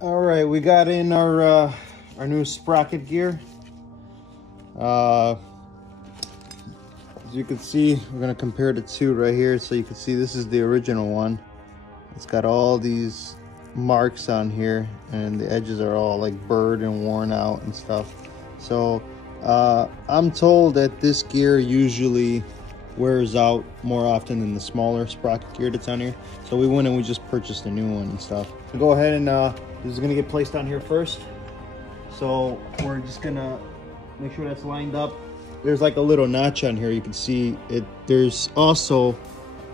All right, we got in our new sprocket gear. As you can see, we're gonna compare the two right here. So you can see this is the original one. It's got all these marks on here, and the edges are all like burred and worn out and stuff. So I'm told that this gear usually wears out more often than the smaller sprocket gear that's on here. So we went and we just purchased a new one and stuff. So go ahead and this is gonna get placed on here first. So we're just gonna make sure that's lined up. There's like a little notch on here. You can see it. There's also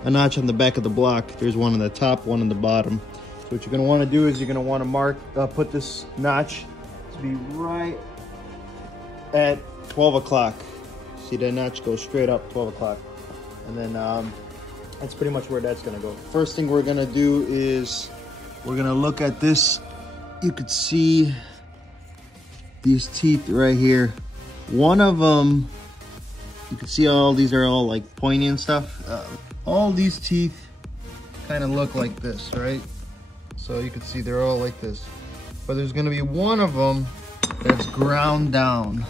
a notch on the back of the block. There's one on the top, one on the bottom. So what you're gonna wanna do is you're gonna wanna put this notch to be right at 12 o'clock. See that notch goes straight up 12 o'clock. And then that's pretty much where that's gonna go. First thing we're gonna do is we're gonna look at this. You could see these teeth right here. One of them, you can see all these are all like pointy and stuff. All these teeth kind of look like this, right? So you can see they're all like this. But there's gonna be one of them that's ground down,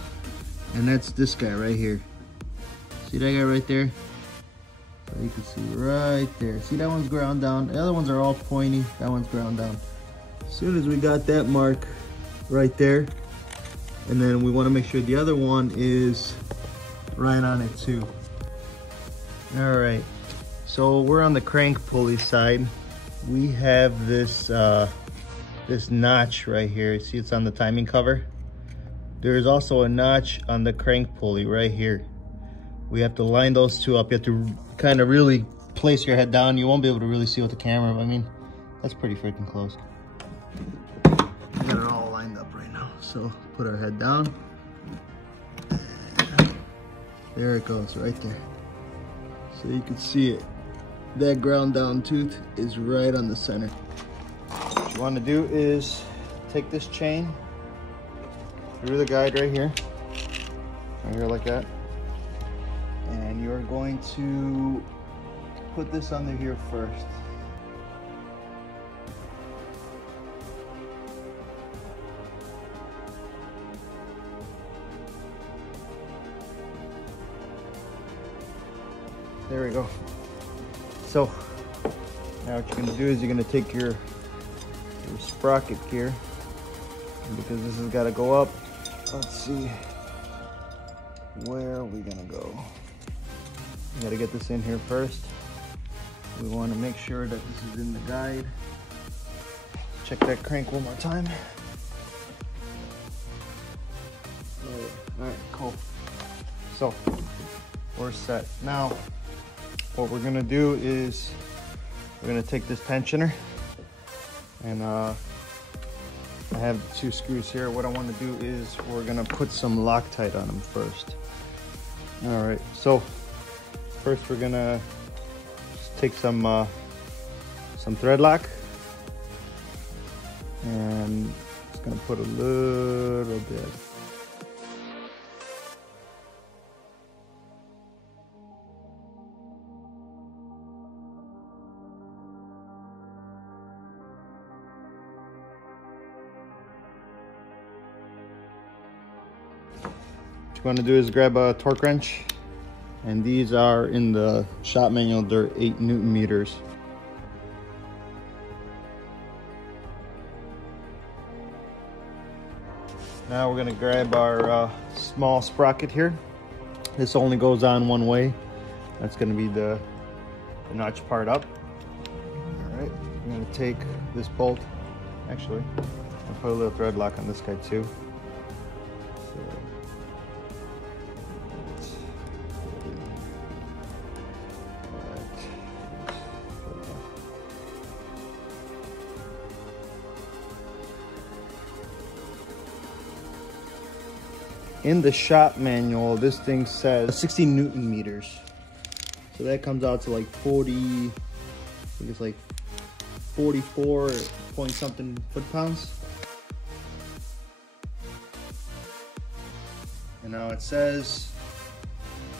and that's this guy right here. See that guy right there? So you can see right there. See, that one's ground down. The other ones are all pointy. That one's ground down. As soon as we got that mark right there, and then we want to make sure the other one is right on it too. All right, so we're on the crank pulley side. We have this this notch right here. See, it's on the timing cover. There's also a notch on the crank pulley right here. We have to line those two up. You have to kind of really place your head down. You won't be able to really see with the camera, but I mean, that's pretty freaking close. We got it all lined up right now. So put our head down. There it goes, right there. So you can see it. That ground down tooth is right on the center. What you want to do is take this chain through the guide right here like that, and you're going to put this under here first. There we go. So now what you're going to do is you're going to take your sprocket gear, and because this has got to go up, let's see, where are we going to go? We got to get this in here first. We want to make sure that this is in the guide. Check that crank one more time. All right, cool. So we're set. Now what we're gonna do is we're gonna take this tensioner, and I have the two screws here. What I want to do is we're gonna put some Loctite on them first. All right, so first we're gonna just take some thread lock, and just gonna put a little bit. What you want to do is grab a torque wrench, and these are in the shop manual. They're 8 Newton meters. Now we're going to grab our small sprocket here. This only goes on one way. That's going to be the notch part up. All right, I'm going to take this bolt. Actually, I'll put a little thread lock on this guy too. In the shop manual, this thing says 60 Newton meters. So that comes out to like 40, I think it's like 44 point something foot-pounds. And now it says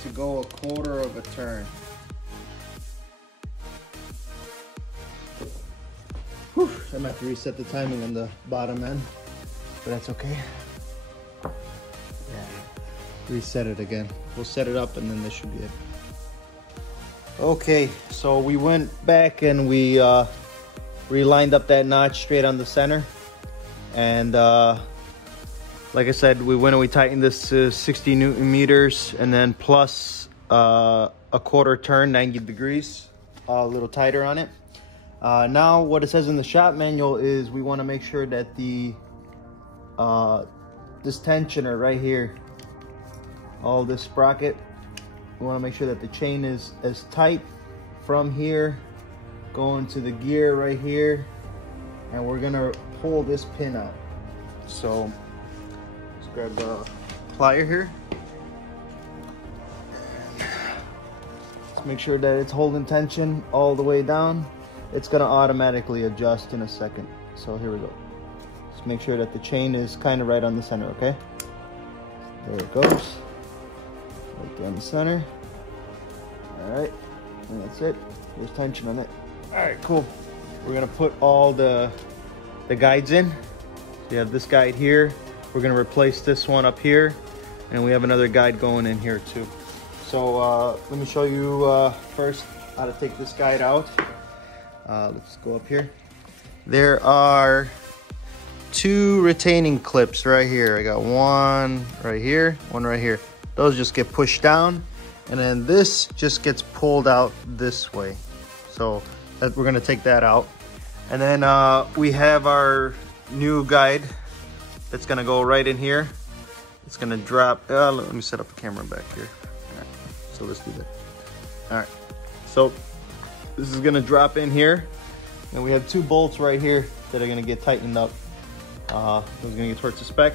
to go a quarter of a turn. Whew, I'm gonna have to reset the timing on the bottom end, but that's okay. Yeah. Reset it again. We'll set it up and then this should be it. Okay, so we went back and we relined up that notch straight on the center. And like I said, we went and we tightened this to 60 Newton meters and then plus a quarter turn, 90 degrees, a little tighter on it. Now what it says in the shop manual is we want to make sure that the this tensioner right here, all this sprocket, we want to make sure that the chain is as tight from here going to the gear right here, and we're gonna pull this pin out. So let's grab the plier here. Let's make sure that it's holding tension all the way down. It's gonna automatically adjust in a second. So here we go. Just make sure that the chain is kind of right on the center, okay? There it goes. Right there in the center. All right, and that's it. There's tension on it. All right, cool. We're gonna put all the guides in. So you have this guide here. We're gonna replace this one up here, and we have another guide going in here too. So let me show you first how to take this guide out. Let's go up here. There are 2 retaining clips right here. I got one right here, one right here. Those just get pushed down, and then this just gets pulled out this way. So that, we're gonna take that out. And then we have our new guide that's gonna go right in here. It's gonna drop, let me set up the camera back here. All right, so let's do that. All right, so this is gonna drop in here. And we have 2 bolts right here that are gonna get tightened up. Those are gonna get towards the spec.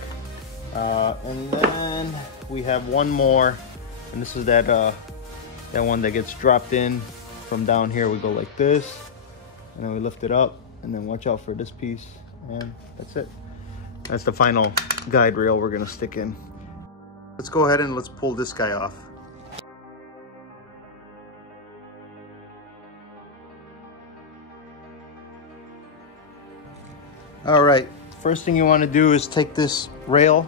And then we have one more, and this is that one that gets dropped in from down here. We go like this, and then we lift it up, and then watch out for this piece, and that's it. That's the final guide rail we're gonna stick in. Let's go ahead and let's pull this guy off. All right, first thing you want to do is take this rail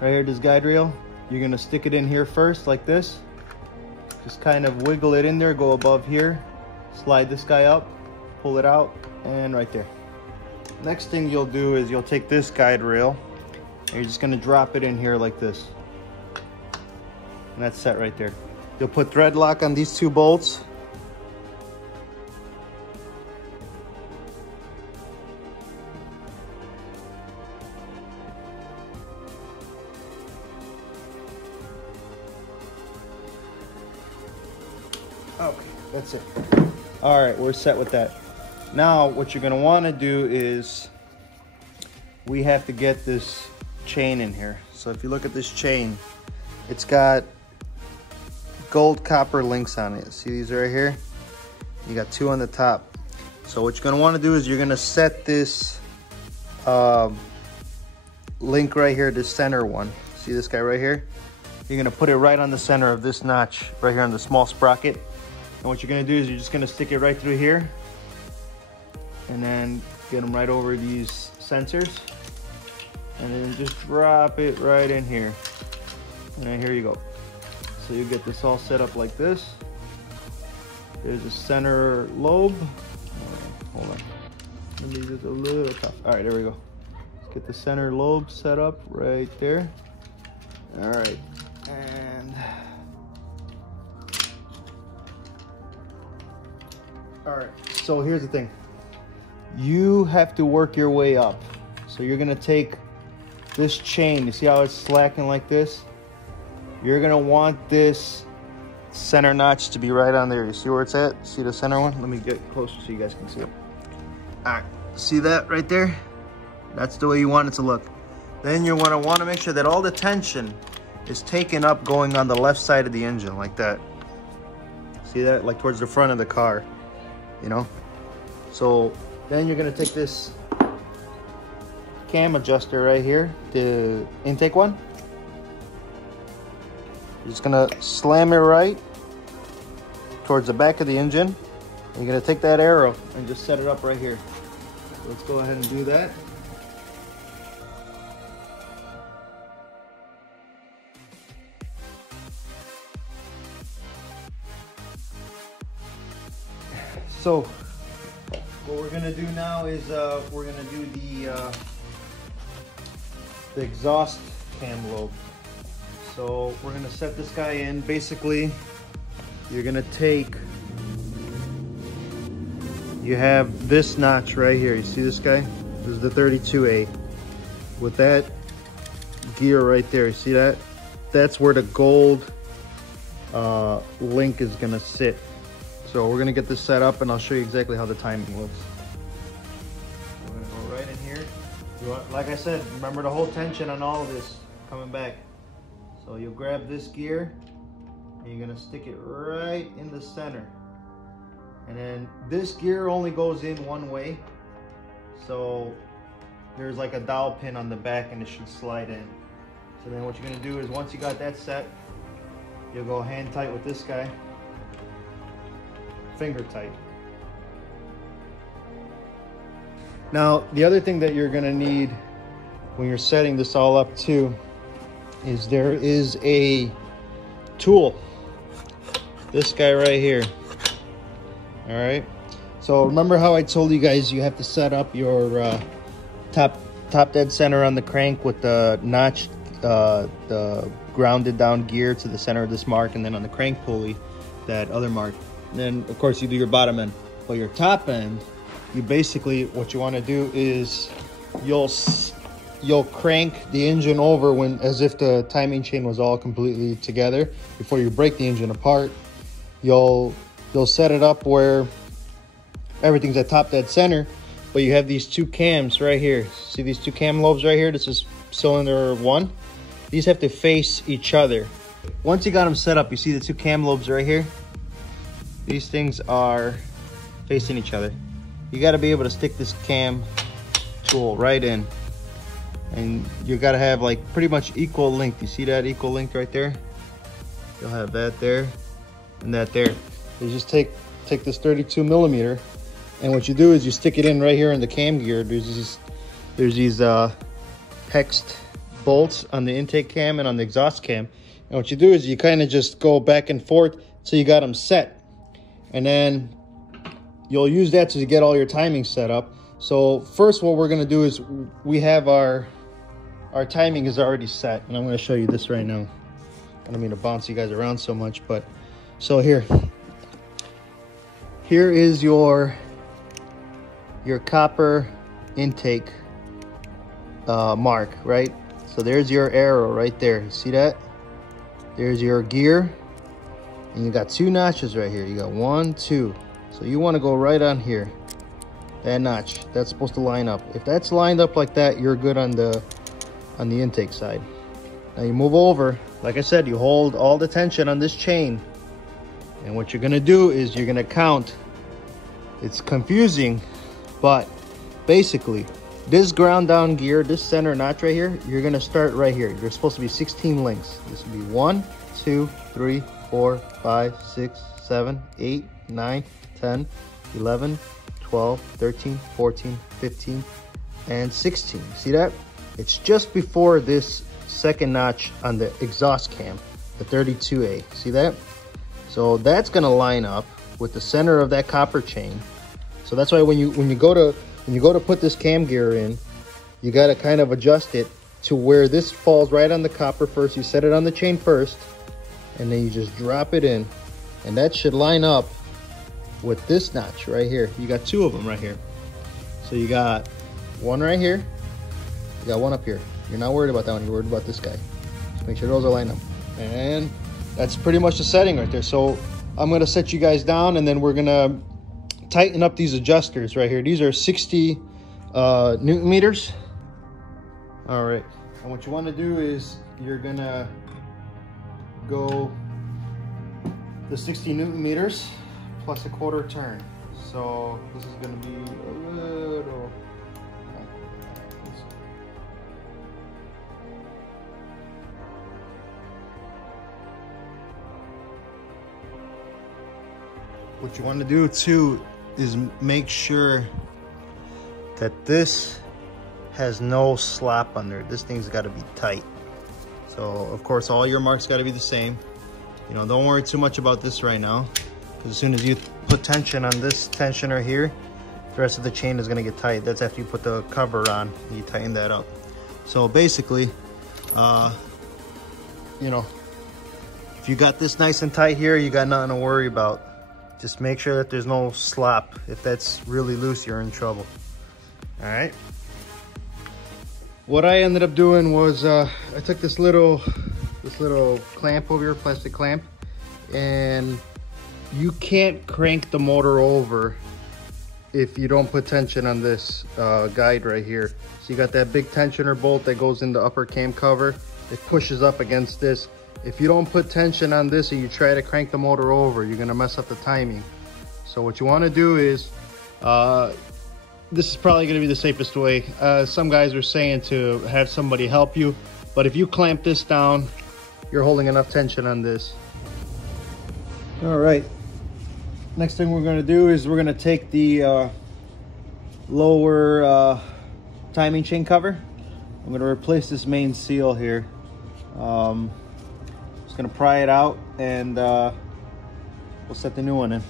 right here, this guide rail. You're gonna stick it in here first like this. Just kind of wiggle it in there, go above here, slide this guy up, pull it out, and right there. Next thing you'll do is you'll take this guide rail and you're just gonna drop it in here like this. And that's set right there. You'll put thread lock on these 2 bolts. Okay, that's it. All right, we're set with that. Now, what you're gonna wanna do is we have to get this chain in here. So if you look at this chain, it's got gold copper links on it. See these right here? You got 2 on the top. So what you're gonna wanna do is you're gonna set this link right here, this center one. See this guy right here? You're gonna put it right on the center of this notch, right here on the small sprocket. And what you're gonna do is you're just gonna stick it right through here and then get them right over these sensors and then just drop it right in here. And then here you go. So you get this all set up like this. There's a center lobe. Hold on. Let me just a little tough. All right, there we go. Let's get the center lobe set up right there. All right, and all right, so here's the thing. You have to work your way up. So you're gonna take this chain, you see how it's slacking like this? You're gonna want this center notch to be right on there. You see where it's at? See the center one? Let me get closer so you guys can see it. All right, see that right there? That's the way you want it to look. Then you're gonna wanna make sure that all the tension is taken up going on the left side of the engine like that. See that? Like towards the front of the car, you know? So then you're gonna take this cam adjuster right here, the intake one. You're just gonna slam it right towards the back of the engine. And you're gonna take that arrow and just set it up right here. Let's go ahead and do that. So what we're gonna do now is we're gonna do the exhaust cam lobe. So we're gonna set this guy in. Basically, you're gonna take, you have this notch right here. You see this guy? This is the 32A. With that gear right there, you see that? That's where the gold link is gonna sit. So we're gonna get this set up and I'll show you exactly how the timing looks. We're gonna go right in here. Like I said, remember to hold tension on all of this coming back. So you'll grab this gear and you're gonna stick it right in the center. And then this gear only goes in one way. So there's like a dowel pin on the back and it should slide in. So then what you're gonna do is once you got that set, you'll go hand tight with this guy, finger tight. Now, the other thing that you're gonna need when you're setting this all up too is there is a tool. This guy right here. All right. So remember how I told you guys you have to set up your top dead center on the crank with the notch, the grounded down gear to the center of this mark, and then on the crank pulley, that other mark. And then of course you do your bottom end. But your top end, you basically, what you want to do is you'll crank the engine over when, as if the timing chain was all completely together. Before you break the engine apart, you'll set it up where everything's at top dead center, but you have these two cams right here. See these two cam lobes right here? This is cylinder 1. These have to face each other. Once you got them set up, you see the two cam lobes right here? These things are facing each other. You got to be able to stick this cam tool right in, and you got to have like pretty much equal length. You see that equal length right there? You'll have that there and that there. You just take this 32 millimeter, and what you do is you stick it in right here in the cam gear. There's these hexed bolts on the intake cam and on the exhaust cam, and what you do is you kind of just go back and forth so you got them set, and then you'll use that to get all your timing set up. So first what we're going to do is we have our timing is already set, and I'm going to show you this right now. I don't mean to bounce you guys around so much, but so here is your copper intake mark, right? So there's your arrow right there. See that? There's your gear, and you got two notches right here. You got 1, 2. So you want to go right on here. That notch, that's supposed to line up. If that's lined up like that, you're good on the intake side. Now you move over. Like I said, you hold all the tension on this chain, and what you're gonna do is you're gonna count. It's confusing, but basically this ground down gear, this center notch right here, you're gonna start right here. You're supposed to be 16 links. This would be 1, 2, 3, 4, 5, 6, 7, 8, 9, 10, 11, 12, 13, 14, 15, and 16. See that? It's just before this second notch on the exhaust cam, the 32A. See that? So that's gonna line up with the center of that copper chain. So that's why when you go to put this cam gear in, you gotta kind of adjust it to where this falls right on the copper first. You set it on the chain first, and then you just drop it in, and that should line up with this notch right here. You got two of them right here. So you got one right here, you got one up here. You're not worried about that one, you're worried about this guy. Just make sure those are lined up. And that's pretty much the setting right there. So I'm gonna set you guys down, and then we're gonna tighten up these adjusters right here. These are 60 Newton meters. All right, and what you wanna do is you're gonna go the 60 Newton meters plus a quarter turn. So this is gonna be a little, what you want to do too is make sure that this has no slop under it. This thing's got to be tight. So of course all your marks got to be the same. You know, don't worry too much about this right now, because as soon as you put tension on this tensioner here, the rest of the chain is going to get tight. That's after you put the cover on, you tighten that up. So basically, you know, if you got this nice and tight here, you got nothing to worry about. Just make sure that there's no slop. If that's really loose, you're in trouble. All right. What I ended up doing was I took this little clamp over here, plastic clamp, and you can't crank the motor over if you don't put tension on this guide right here. So you got that big tensioner bolt that goes in the upper cam cover. It pushes up against this. If you don't put tension on this and you try to crank the motor over, you're gonna mess up the timing. So what you wanna do is, this is probably gonna be the safest way. Some guys are saying to have somebody help you, but if you clamp this down, you're holding enough tension on this. All right, next thing we're gonna do is we're gonna take the lower timing chain cover. I'm gonna replace this main seal here. Just gonna pry it out and we'll set the new one in.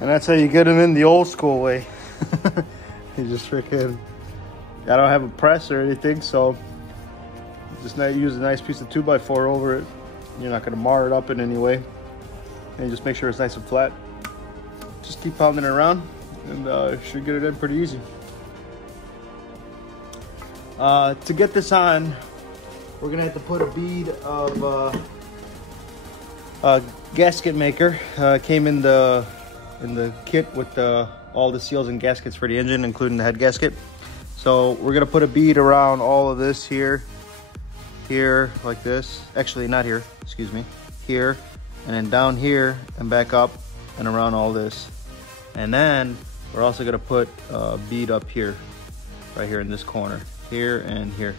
And that's how you get them in the old school way. You just freaking, I don't have a press or anything, so just not use a nice piece of 2x4 over it. You're not gonna mar it up in any way. And just make sure it's nice and flat. Just keep pounding it around and should get it in pretty easy. To get this on, we're gonna have to put a bead of gasket maker. Came in the kit with all the seals and gaskets for the engine, including the head gasket. So we're gonna put a bead around all of this here like this. Actually, not here, excuse me, here, and then down here and back up and around all this. And then we're also gonna put a bead up here, right here in this corner, here and here.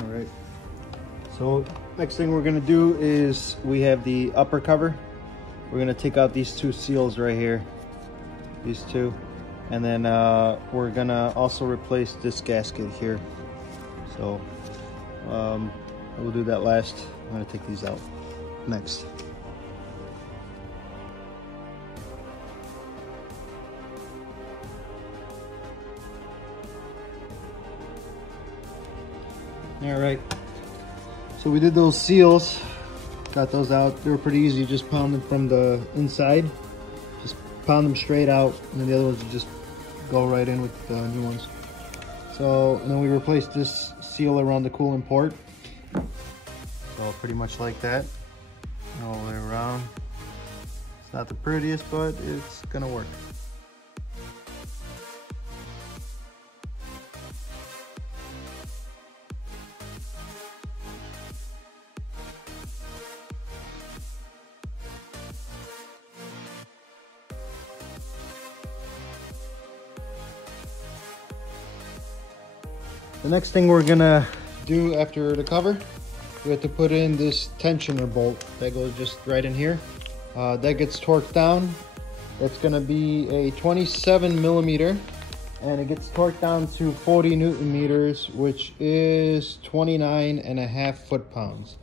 All right, so next thing we're gonna do is we have the upper cover. We're gonna take out these two seals right here, these two, and then we're gonna also replace this gasket here. So we'll do that last. I'm gonna take these out next. All right, so we did those seals, got those out. They were pretty easy, just pound them from the inside. Just pound them straight out, and then the other ones you just go right in with the new ones. So, and then we replaced this seal around the coolant port. So pretty much like that, all the way around. It's not the prettiest, but it's gonna work. The next thing we're gonna do after the cover, we have to put in this tensioner bolt that goes just right in here. That gets torqued down. That's gonna be a 27 millimeter, and it gets torqued down to 40 Newton meters, which is 29.5 foot-pounds.